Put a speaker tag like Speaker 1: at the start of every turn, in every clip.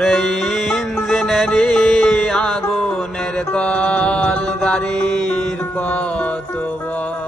Speaker 1: ওরে ইঞ্জিনেরি আগুনের কল গাড়ির কত বল।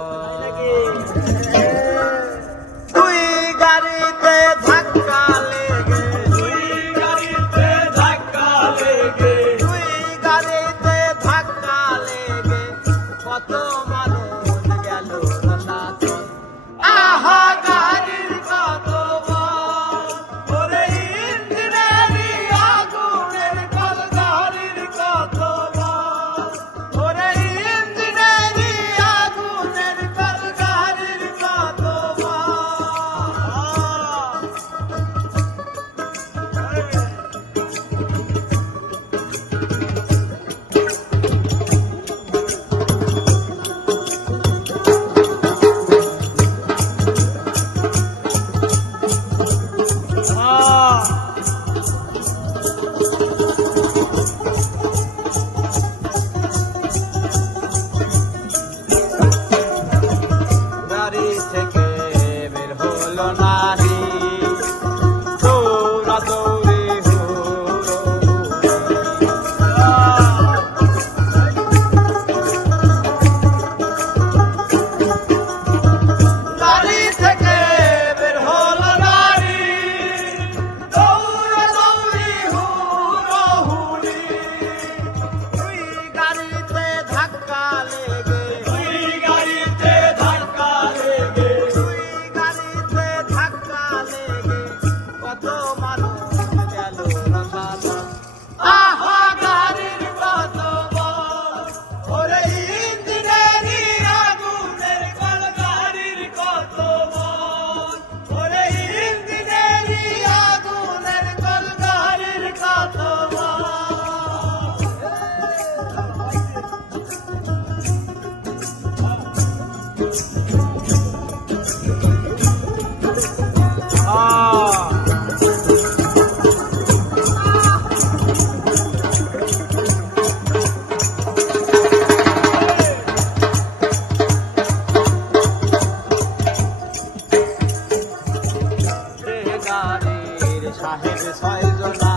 Speaker 1: সরকারের সাহেব ছয় জনা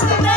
Speaker 1: Thank you.